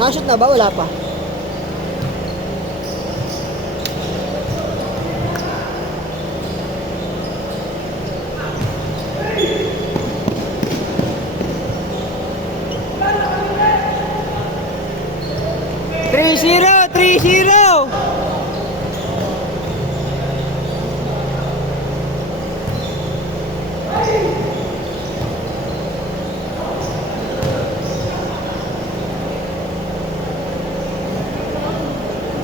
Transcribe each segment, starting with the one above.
Nakashoot na ba? Wala pa. Three zero.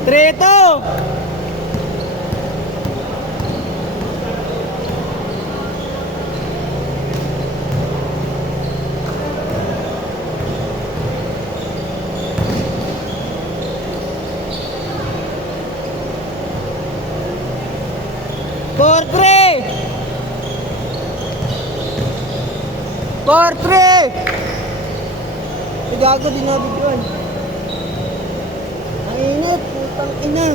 Treto! Four three! Gago din na bigyan. Ang init, putang ina.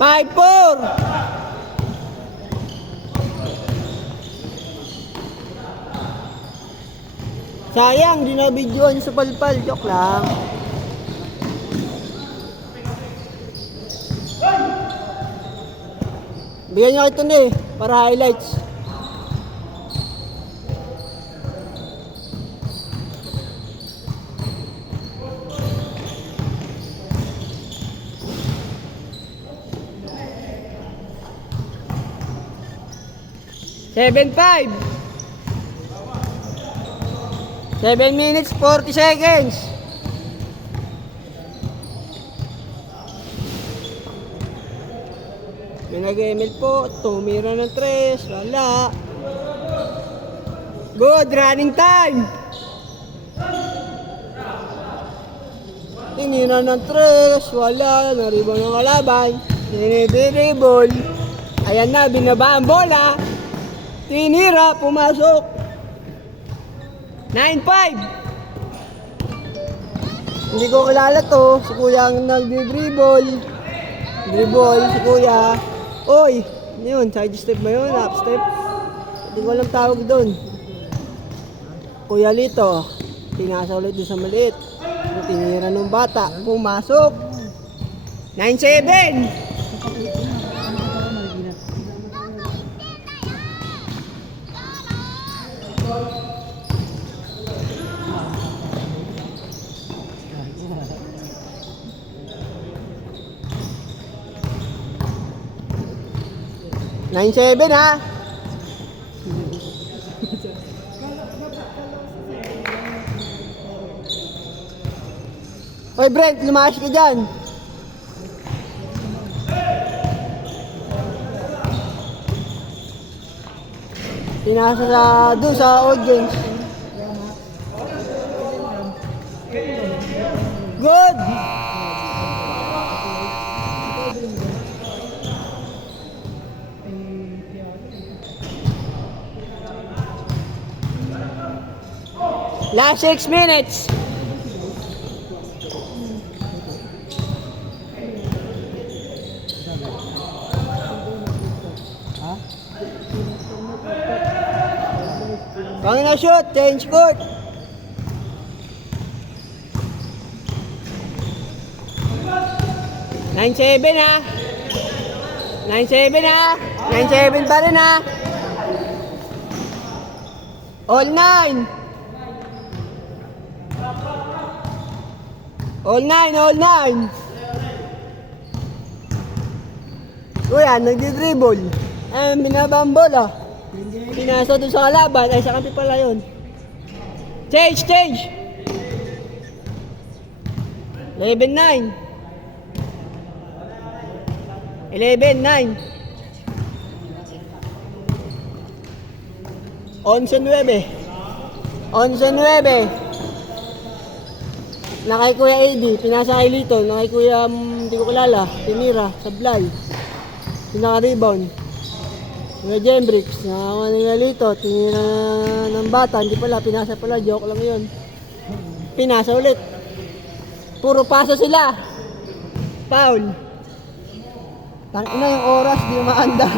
Five four. Sayang, di na videoan sa palpal. Joke lang. Bigyan nyo ito na eh, para highlights. Seven five. 7 minutes 40 seconds. May nag-ML po, tumira ng 3, wala. Good, running time. Tinira ng 3, wala. Naribang ng kalaban. Dinidribble. Ayan na, binaba ang bola. Tinira, pumasok. 9-5. Hindi ko kilala to. Si kuya ang nag-dribble. Dribble, si kuya. Oy, ano yun? Side step ba yun? Up step? Hindi ko alam tawag doon. Kuya Lito. Pinasa ulit doon sa maliit. Tinira ng bata. Pumasok. 9-7. 9-7 ha. Oy Brent, lumayas ka dyan. Pinasa sa doon sa audience. Good. Last 6 minutes. Bangin na shoot, change court. Nine seven ha. 9-7 ha. 9-7 pa rin ha. All 9. All 9. Kuya, nagdi-dribble. Binaba ang bola. Pinasa doon sa kalaban. Ay, sa kampi pala yun. Change. 11-9. 11-9. 11-9. 11-9. Na kay Kuya AD, pinasa kay Lito, na kay Kuya, hindi ko kilala, tinira, sablay. Pinaka-rebound. Kuya Jembrix, nakakuha nila dito, tinira ng bata, hindi pala, pinasa pala, joke lang yun. Pinasa ulit. Puro paso sila. Foul. Tangina yung oras, di maandar.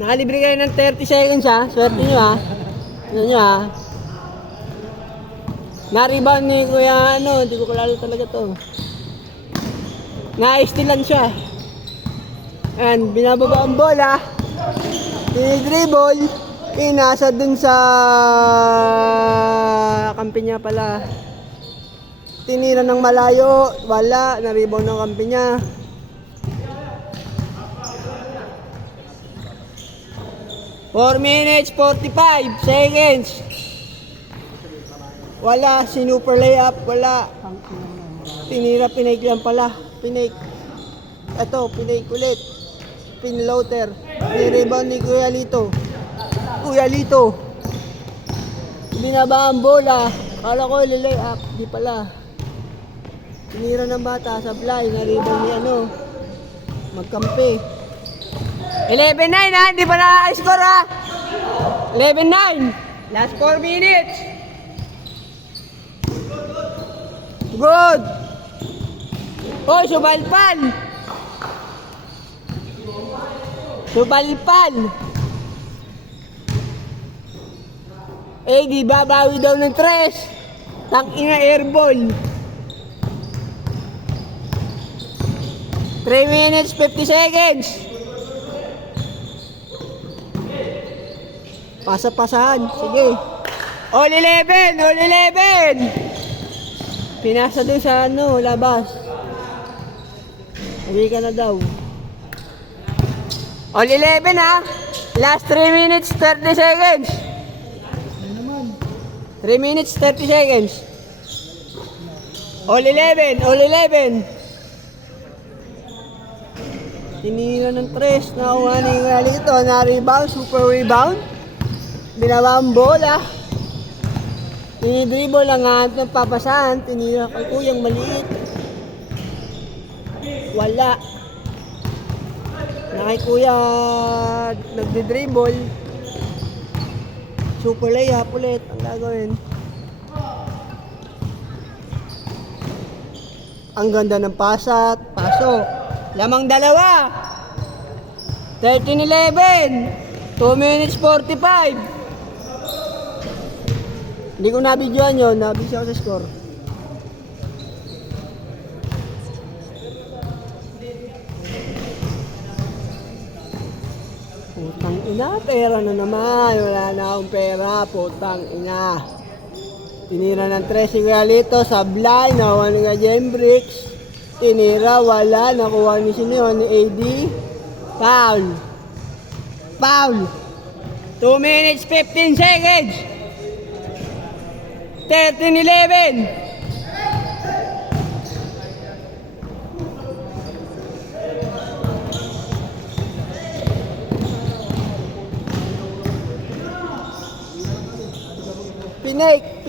Nakalibre kayo ng 30 seconds ha, swerte nyo ha. Ano nyo ha. Na-rebound ni Kuya hindi ko kalala talaga to. Na-stealan siya. And binababa ang bola. Dinidribble. Nasa dun sa kampi niya pala. Tinira ng malayo. Wala. Na-rebound ng kampi niya. Four minutes, 45 seconds. Wala. Sinuper layup. Wala. Tinira, pinake lang pala. Pinake. Ito, pinake ulit. Pinloater. Ni-rebound ni Kuya Lito. Kuya Lito. Binaba ang bola. Kala ko ililay up. Di pala. Tinira ng bata. Sablay. Na-rebound ni magkampi. 11-9 ha. Hindi pa na-score ha. 11-9. Last 4 minutes. Good. Oh, subalpal. Subalpal. Di babawi daw ng 3. Tangina airball. 3 minutes, 50 seconds. Pasa-pasahan. Sige. All 11. All 11. Pinasa din sa labas. Hindi ka na daw. All 11 ha. Last 3 minutes, 30 seconds. 3 minutes, 30 seconds. All 11. All 11. Tinira ng 3. Nakuha ni Ngali ito. Na-rebound. Super rebound. Binawa ang bola. Tinidribble lang nga ito papasahan. Tinira kay Kuyang maliit. Wala. Na kay Kuya nagdidribble. Super layup ulit ang gagawin. Ang ganda ng pasok. Lamang dalawa. 13-11. 2 minutes 45. Hindi ko nabidyoan yun. Nabisi ako sa score. Putang ina. Pera na naman. Wala na akong pera. Putang ina. Tinira ng 3 si Galito. Sablay. Nakuha ni Jembrix. Tinira. Wala. Nakuha ni sino yun? Ni AD. Foul. Foul. 2 minutes 15 seconds. 13-11.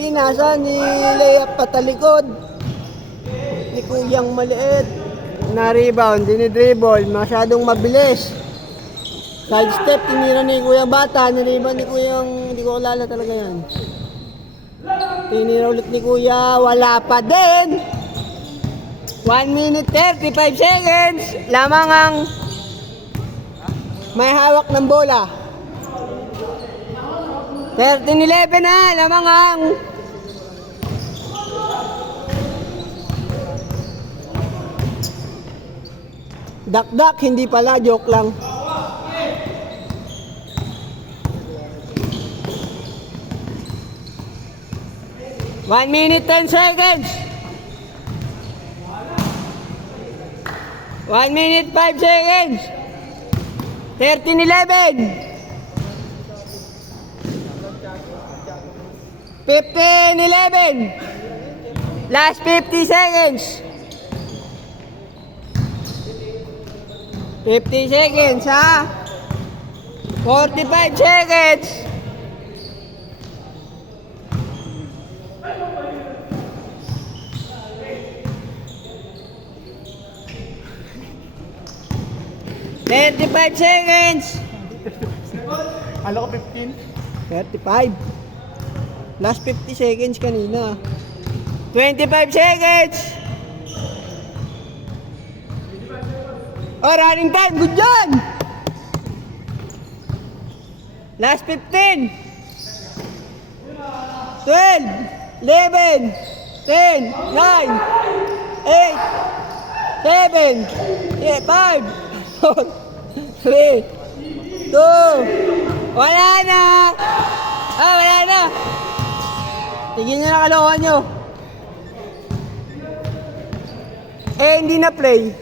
Pinasa ni layup patalikod ni Kuyang maliit. Na-rebound, dinidribble, masyadong mabilis. Side step, tinira ni Kuyang bata, ni-rebound ni Kuyang, hindi ko kilala talaga yan. Tinira ulit ni Kuya, wala pa din. 1 minute 35 seconds. Lamang ang may hawak ng bola. 13-11 na, lamang ang dakdak, hindi pala, joke lang. One minute 10 seconds. 1 minute 5 seconds. 13-11. 15-11. Last 50 seconds. 50 seconds ha. 45 seconds. 35 seconds. Alam ko 15. 35. Last 50 seconds kanina. 25 seconds. Oh, running time. Good dyan. Last 15. 12. 11. 10. 9. 8. 7. 5. 4. 3. 2. Wala na. Wala na. Tigil nyo na kalokohan nyo. Hindi na play.